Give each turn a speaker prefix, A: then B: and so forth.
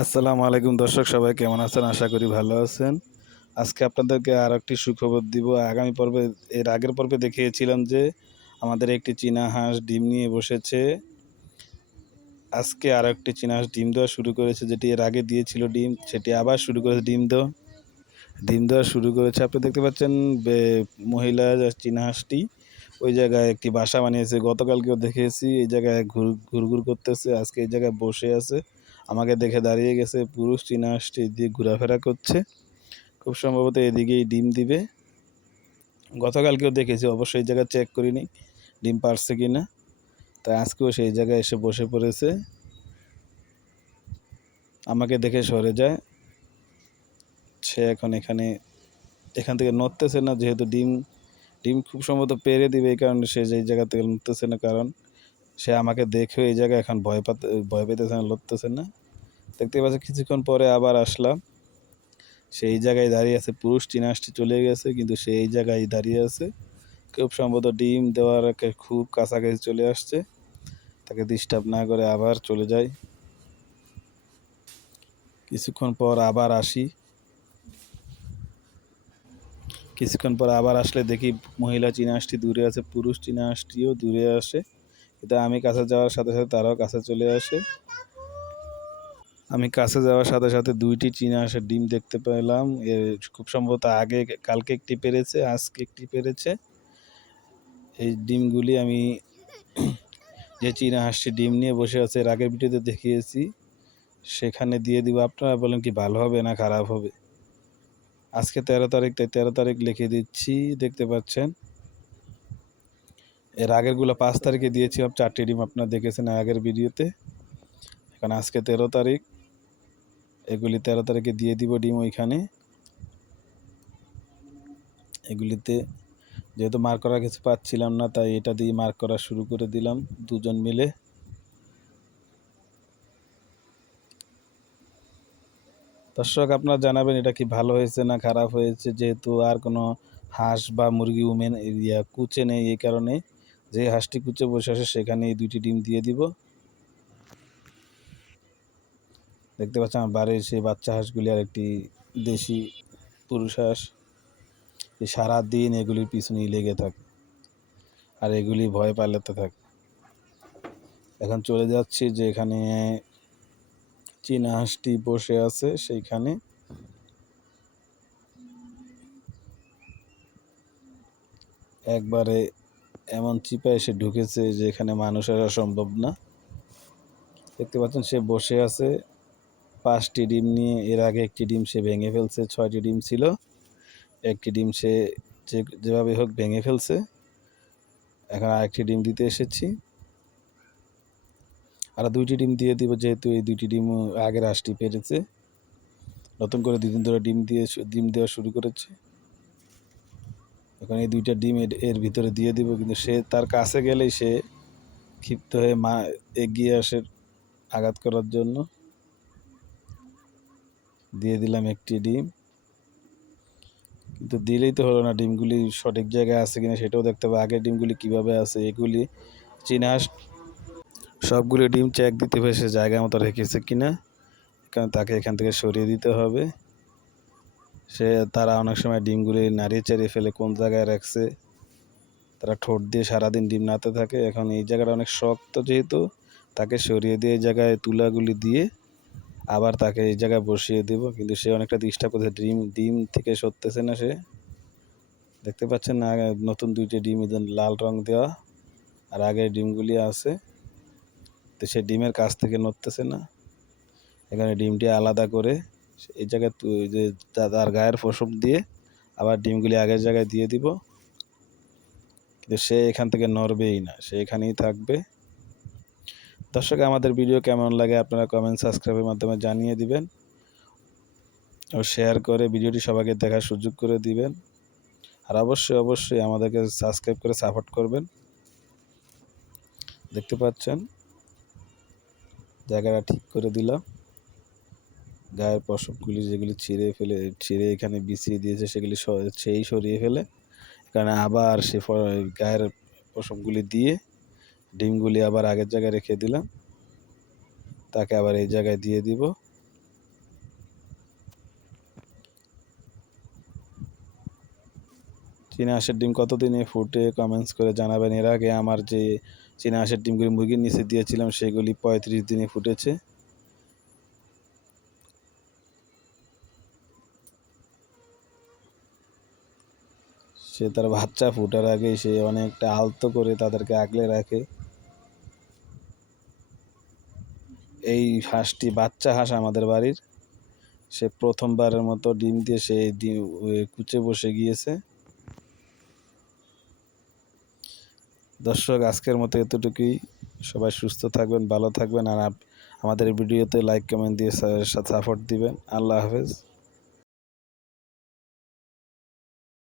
A: আসসালামু আলাইকুম দর্শক, সবাই কেমন আছেন? আশা করি ভালো আছেন। আজকে আপনাদেরকে আর একটি সুখবর দিব। আগামী পর্বে, এর আগের পর্বে দেখিয়েছিলাম যে আমাদের একটি চীনা হাঁস ডিম নিয়ে বসেছে। আজকে আর একটি চীনা হাঁস ডিম দেওয়া শুরু করেছে, যেটি এর আগে দিয়েছিল ডিম, সেটি আবার শুরু করেছে ডিম দেওয়া। ডিম দেওয়া শুরু করেছে, আপনি দেখতে পাচ্ছেন মহিলা চীনা হাঁসটি ওই জায়গায় একটি বাসা বানিয়েছে। গতকালকেও দেখেছি এই জায়গায় ঘুর, ঘুরঘুর করতেছে, আজকে এই জায়গায় বসে আছে। আমাকে দেখে দাঁড়িয়ে গেছে পুরুষ চীনা হাঁসটি দিয়ে ঘোরাফেরা করছে। খুব সম্ভবত এদিকেই ডিম দিবে। গতকালকেও দেখেছি, অবশ্যই এই জায়গায় চেক করিনি, ডিম পারছে কি না তাই আজকেও সেই জায়গায় এসে বসে পড়েছে। আমাকে দেখে সরে যায়। সে এখন এখানে, এখান থেকে নড়তেছে না, যেহেতু ডিম ডিম খুব সম্ভবত পেরে দিবে এই কারণে সে যেই জায়গা থেকে নড়তেছে না, কারণ সে আমাকে দেখে এই জায়গায় এখন ভয় পাতে, ভয় পেতেছে না, লড়তেছে না। দেখতে পাচ্ছি কিছুক্ষণ পরে আবার আসলাম। সে এই জায়গায় দাঁড়িয়ে আছে, পুরুষ চিনাসটি চলে গেছে, কিন্তু সে এই জায়গায় দাঁড়িয়ে আছে। খুব সম্ভবত ডিম দেওয়ার খুব কাছাকাছি চলে আসছে। তাকে ডিস্টার্ব না করে আবার চলে যায় কিছুক্ষণ পর আবার আসি। কিছুক্ষণ পর আবার আসলে দেখি মহিলা চিনাসটি দূরে আছে, পুরুষ চিনাসটিও দূরে আসে। কিন্তু আমি কাছে যাওয়ার সাথে সাথে তারাও কাছে চলে আসে। আমি কাছে যাওয়ার সাথে সাথে দুইটি চীনা হাঁসের ডিম দেখতে পেলাম। খুব সম্ভবত আগে কালকে একটি পেরেছে, আজকে একটি পেরেছে। এই ডিমগুলি আমি যে চীনা হাঁসটি ডিম নিয়ে বসে আছে, এর আগের ভিডিওতে দেখিয়েছি। সেখানে দিয়ে দিব, আপনারা বলেন কি, ভালো হবে না খারাপ হবে? আজকে তেরো তারিখ, তাই তেরো তারিখ লিখে দিচ্ছি, দেখতে পাচ্ছেন। এর আগেরগুলো পাঁচ তারিখে দিয়েছিলাম, চারটি ডিম আপনারা দেখেছেন আগের ভিডিওতে। এখন আজকে তেরো তারিখ, এগুলি তেরো তারিখে দিয়ে দিব ডিম ওইখানে। এগুলিতে যেহেতু মার্ক করার কিছু পাচ্ছিলাম না, তাই এটা দিয়ে মার্ক করা শুরু করে দিলাম দুজন মিলে। দর্শক, আপনারা জানাবেন এটা কি ভালো হয়েছে না খারাপ হয়েছে, যেহেতু আর কোনো হাঁস বা মুরগি উমেন ইয়া কুচে নেই এই কারণে। যে হাঁসটি কুচে বসে আসে সেখানে এই দুইটি ডিম দিয়ে দিব। দেখতে পাচ্ছেন আমার বাড়ির সেই বাচ্চা হাঁসগুলি আর একটি দেশি পুরুষ হাঁস। এই সারাদিন এগুলির পিছনেই লেগে থাকে আর এগুলি ভয় পালাতে থাকে। এখন চলে যাচ্ছি যে এখানে চীনা হাঁসটি বসে আছে সেইখানে। একবারে এমন চিপা এসে ঢুকেছে যে এখানে মানুষ আসা সম্ভব না। দেখতে পাচ্ছেন সে বসে আছে। পাঁচটি ডিম নিয়ে এর আগে একটি ডিম সে ভেঙে ফেলছে, ছয়টি ডিম ছিল। একটি ডিম সে যেভাবে হোক ভেঙে ফেলছে। এখন আরেকটি ডিম দিতে এসেছি। আর দুইটি ডিম দিয়ে দিব যেহেতু এই দুইটি ডিম আগের হাঁসটি পেরেছে। নতুন করে দুদিন ধরে ডিম দিয়ে ডিম দেওয়া শুরু করেছে। এখন এই দুইটা ডিম এর- ভিতরে দিয়ে দিব, কিন্তু সে তার কাছে গেলেই সে ক্ষিপ্ত হয়ে মা এগিয়ে আসে আঘাত করার জন্য। দিয়ে দিলাম একটি ডিম। কিন্তু দিলেই তো হলো না, ডিমগুলি সঠিক জায়গায় আছে কিনা সেটাও দেখতে হবে। আগের ডিমগুলি কীভাবে আছে এগুলি চীনা হাঁস, সবগুলি ডিম চেক দিতে হবে সে জায়গা মতো রেখেছে কিনা। কারণ তাকে এখান থেকে সরিয়ে দিতে হবে। সে তারা অনেক সময় ডিমগুলি নাড়িয়ে চাড়িয়ে ফেলে কোন জায়গায় রাখছে। তারা ঠোঁট দিয়ে সারাদিন ডিম নাতে থাকে। এখন এই জায়গাটা অনেক শক্ত যেহেতু, তাকে সরিয়ে দিয়ে এই জায়গায় তুলাগুলি দিয়ে আবার তাকে এই জায়গায় বসিয়ে দেব। কিন্তু সে অনেকটা ডিস্টার্ব করছে ডিম ডিম থেকে সরতেছে না সে। দেখতে পাচ্ছেন না, নতুন দুইটি ডিম এদের লাল রং দেওয়া আর আগের ডিমগুলি আছে। তো সে ডিমের কাছ থেকে নড়তেছে না। এখানে ডিমটি আলাদা করে এই জায়গায় যে তার গায়ের পশম দিয়ে আবার ডিমগুলি আগের জায়গায় দিয়ে দিব। কিন্তু সে এখান থেকে নড়বেই না, সে এখানেই থাকবে। দর্শক, আমাদের ভিডিও কেমন লাগে আপনারা কমেন্ট সাবস্ক্রাইবের মাধ্যমে জানিয়ে দিবেন। ও শেয়ার করে ভিডিওটি সবাইকে দেখার সুযোগ করে দিবেন। আর অবশ্যই অবশ্যই আমাদেরকে সাবস্ক্রাইব করে সাপোর্ট করবেন। দেখতে পাচ্ছেন? জায়গাটা ঠিক করে দিলাম। গায়ের পশবগুলি যেগুলি ছিঁড়ে ফেলে, ছিঁড়ে এখানে বিছিয়ে দিয়েছে, সেগুলি সেই সরিয়ে ফেলে। এখানে আবার সে গায়ের পশবগুলি দিয়ে ডিমগুলি আবার আগের জায়গায় রেখে দিলাম। তাকে আবার এই জায়গায় দিয়ে দিব। চীনা হাঁসের ডিম কতদিনে ফুটে কমেন্টস করে জানাবেন। এর আগে আমার যে চীনা হাঁসের ডিমগুলি মুরগির নিচে দিয়েছিলাম, সেগুলি পঁয়ত্রিশ দিনে ফুটেছে। সে তার বাচ্চা ফুটার আগে সে অনেকটা আলতো করে তাদেরকে আগলে রাখে। এই হাঁসটি বাচ্চা হাঁস আমাদের বাড়ির। সে প্রথমবারের মতো ডিম দিয়ে সে ডিম কুচে বসে গিয়েছে। দর্শক, আজকের মতো এতটুকুই। সবাই সুস্থ থাকবেন, ভালো থাকবেন, আর আমাদের ভিডিওতে লাইক কমেন্ট দিয়ে সাপোর্ট দিবেন। আল্লাহ হাফেজ।